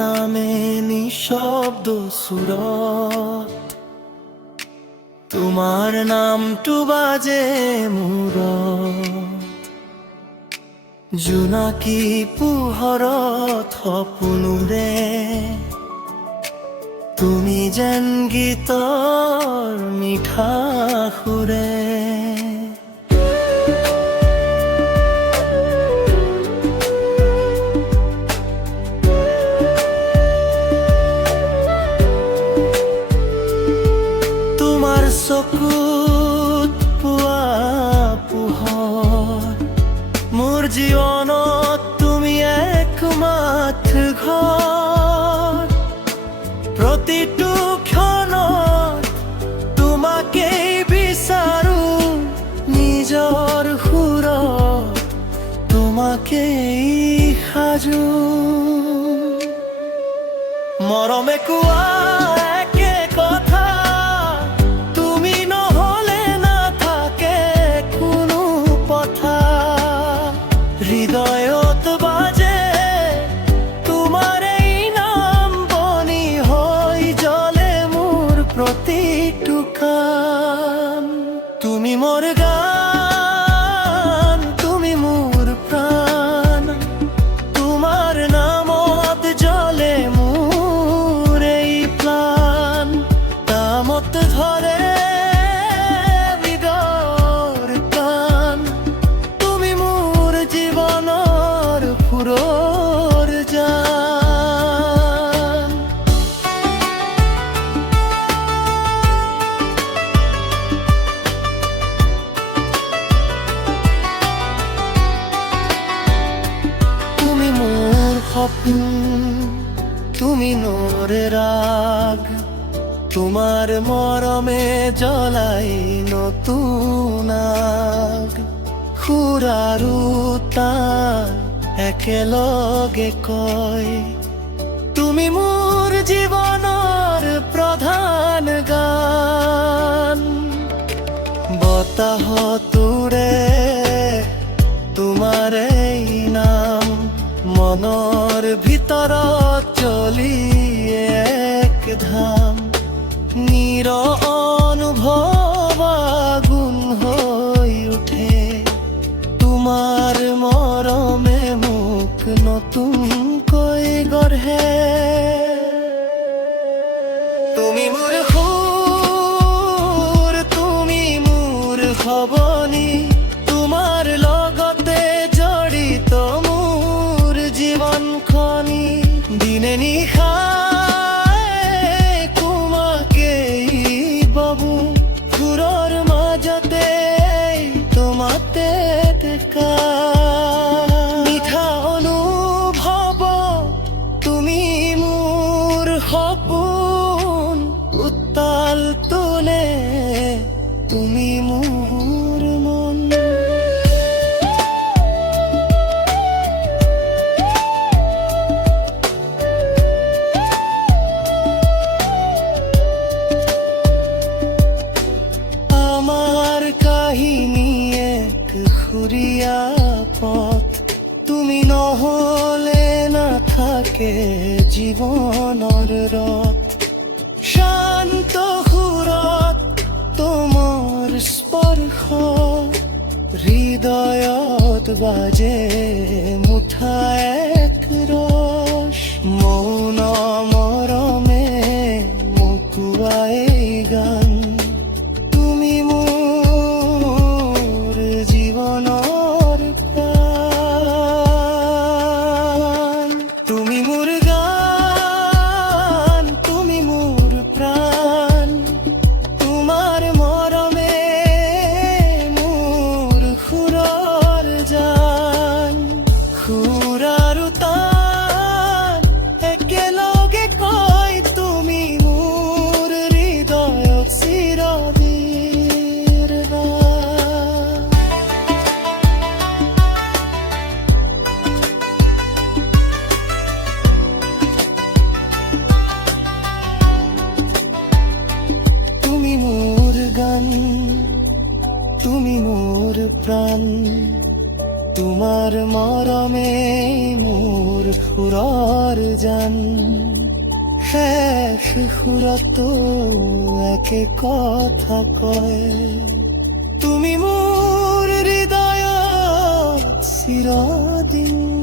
নামে নিঃশব্দ সুরত, তোমার নামটু বাজে মূৰত। জোনাকী পোহৰত সপোনোৰে তুমি যেন গীতৰ মিঠা সুৰে। তোমাৰ চকুত পোৱা পোহৰ, মোৰ জীৱনত তুমি একমাত্ৰ ঘৰ। প্ৰতিটো ক্ষণত তোমাকেই বিচাৰো, নিজৰ সুৰত তোমাকেই সাজো। মৰমে কোৱা একে কথা, তুমি নহলে নাথাকে কোনো পথা। হৃদয়ত বাজে তোমাৰ এই নাম, বনি হৈ জ্বলে মোৰ প্ৰতিটো কাম। তুমি মোৰ গান, তুমি মোৰ প্ৰাণ, তোমাৰ নামত জ্বলে মোৰ এই প্ৰাণ। নামত ধৰে হৃদয়ৰ কাণ, তুমি মোৰ জীৱনৰ সুৰৰ জান। তুমি মোৰ সপোন, তুমি নূৰে ৰাগ, তোমাৰ মৰমে জ্বলাই নতুন আগ। সুৰ আৰু তান একেলগে কয়, তুমি মোৰ জীৱনৰ প্ৰধান গান। বতাহতোৰে তোমাৰ এই নাম, মনৰ ভিতৰত জ্বলি এক ধাম। নিৰ অনুভৱ আগুন হৈ উঠে, তোমাৰ মৰমে মোক নতুনকৈ গঢ়ে। তুমি মোৰ সুৰ, তুমি মোৰ সৱনী, তোমাৰ লগতে জড়িত মোৰ জীৱনখনি। দিনে নিশাই তোমাকেই বাবু, সুৰৰ মাজতে তোমাতে টেকা। মিঠা অনুভৱ তুমি মোৰ সপোন, উত্তাল তোলে তুমি মোৰ মন। আমার কাহিনী এক সুৰীয়া পথ, তুমি নহলে নাথাকে জীৱনৰ ৰথ। শান্ত সুৰত তোমাৰ স্পৰ্শ, হৃদয়ত বাজে মুঠা এক ৰস। মৌন মৰমে মোক কোৱাই গান, তুমি মোৰ জীৱনৰ প্ৰাণ। তুমি মোৰ গান, তুমি মোৰ প্ৰাণ, তোমাৰ মৰমে মোৰ সুৰৰ জান। সুৰ আৰু তান একেলগে কয়, তুমি মোৰ হৃদয়ক চিৰদিন। তুমি মোৰ গান, তুমি মোৰ প্ৰাণ, তোমাৰ মৰমে মোৰ সুৰৰ জান শেষ সুৰতো একে কথা কয় তুমি মোৰ হৃদয়ত চিৰদিন